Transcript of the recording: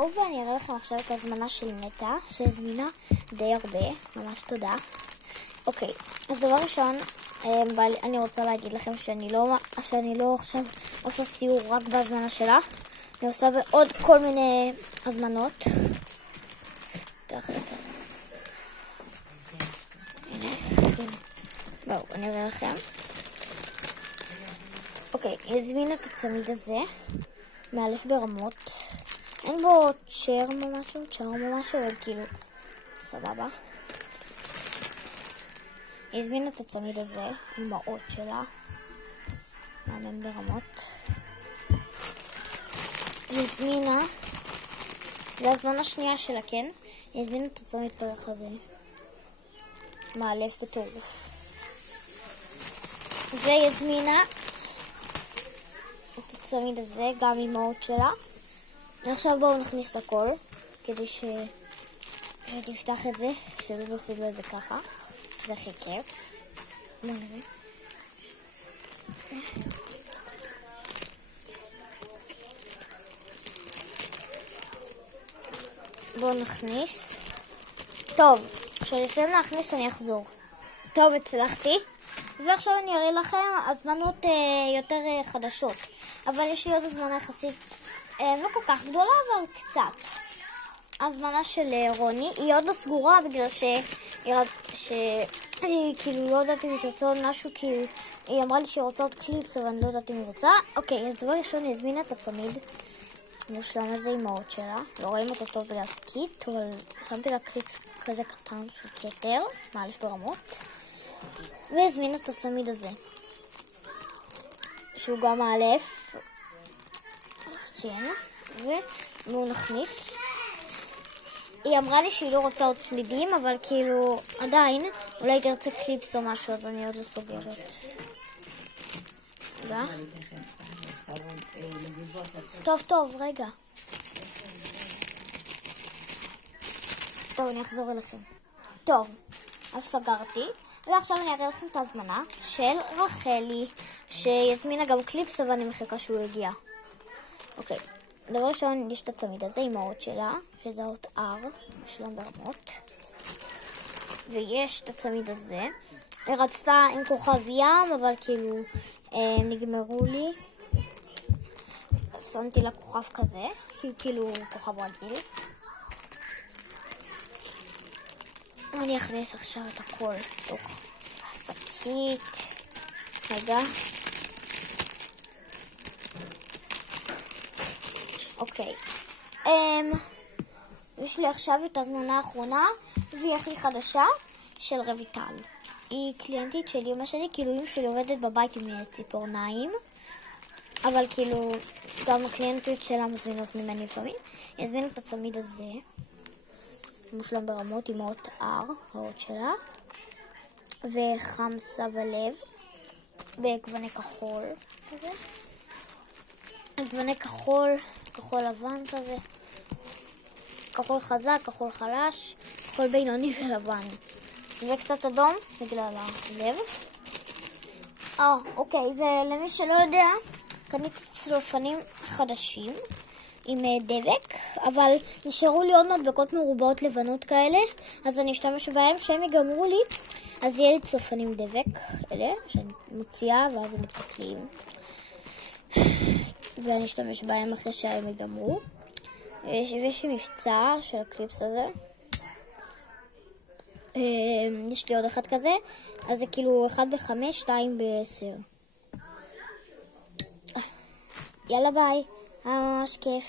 בואו ואני אראה לכם עכשיו את הזמנה של נטע, שהזמינה די הרבה, ממש תודה. אוקיי, אז דבר ראשון, אני רוצה להגיד לכם שאני לא עכשיו עושה סיור רק בהזמנה שלה, אני עושה בעוד כל מיני הזמנות. בואו, אני אראה לכם. אוקיי, היא הזמינה את הצמיד הזה, מאלף ברמות. אין בו צ'רם או משהו, אבל כאילו, סבבה. היא הזמינה את הצמיד הזה, עם האות שלה, מאמן ברמות. היא הזמינה, זה הזמנה השנייה שלה, כן? היא הזמינה את הצמיד פרח הזה, מאלף בטירוף. והיא הזמינה את הצמיד הזה, גם עם האות שלה. עכשיו בואו נכניס הכל, כדי שתפתח את זה, שלא תשיגו את זה ככה. זה הכי כיף. בואו נראה. בואו נכניס. טוב, כשאני אסיים להכניס אני אחזור. טוב, הצלחתי. ועכשיו אני אראה לכם הזמנות יותר חדשות. אבל יש לי עוד הזמנה יחסית לא כל כך גדולה, אבל קצת. הזמנה של רוני היא עוד לא סגורה, בגלל אני כאילו לא יודעת אם היא תרצה עוד משהו, כי היא אמרה לי שהיא רוצה עוד קליפס, אבל אני לא יודעת אם היא רוצה. אוקיי, אז דבר ראשון היא הזמינה את הצמיד. יש לה איזה אימהות שלה, לא רואים אותו טוב בגסקית, אבל שמתי לה קליפס כזה קטן של כתר, מאלף ברמות. והזמינה את הצמיד הזה, שהוא גם מאלף. כן, ובואו נכניס. היא אמרה לי שהיא לא רוצה עוד צמידים, אבל כאילו עדיין, אולי תרצה קליפס או משהו, אז אני עוד לא סוגרת. תודה. טוב, רגע. טוב, אני אחזור אליכם. טוב, אז סגרתי, ועכשיו אני אראה לכם את ההזמנה של רחלי, שיזמינה גם קליפס, אבל אני מחכה שהוא יגיע. אוקיי, דבר ראשון יש את הצמיד הזה עם האות שלה, שזה האות R, שלום ברמות. ויש את הצמיד הזה. היא רצתה עם כוכב ים, אבל כאילו נגמרו לי. שמתי לה כוכב כזה, כאילו כוכב רגיל. אני אכניס עכשיו את הכל לתוך השקית. רגע. אוקיי. יש לי עכשיו את הזמנה האחרונה, והיא הכי חדשה, של רויטל. היא קליינטית של אמא שלי, כאילו אמא שלי עובדת בבית עם ציפורניים, אבל כאילו גם הקליינטית שלה מזמינות ממני לפעמים. היא הזמינה את הצמיד הזה, מושלם ברמות, עם האות R, האות שלה, וחמסה ולב, בגווני כחול, כזה. גווני כחול, כחול לבן כזה. כחול חזק, כחול חלש, כחול בינוני ולבן. וקצת אדום בגלל הלב. אוקיי, ולמי שלא יודע, קניתי צלופנים חדשים עם דבק, אבל נשארו לי עוד מדבקות מרובעות לבנות כאלה, אז אני אשתמש בהם. כשהם יגמרו לי, אז יהיה לי צלופנים דבק, אלה, שאני מוציאה ואז הם מתקפלים. ואני אשתמש בהם אחרי שהם יגמרו. ויש לי מבצע של הקליפס הזה. יש לי עוד אחד כזה, אז זה כאילו 1 ב5, 2 ב10. יאללה ביי, היה ממש כיף.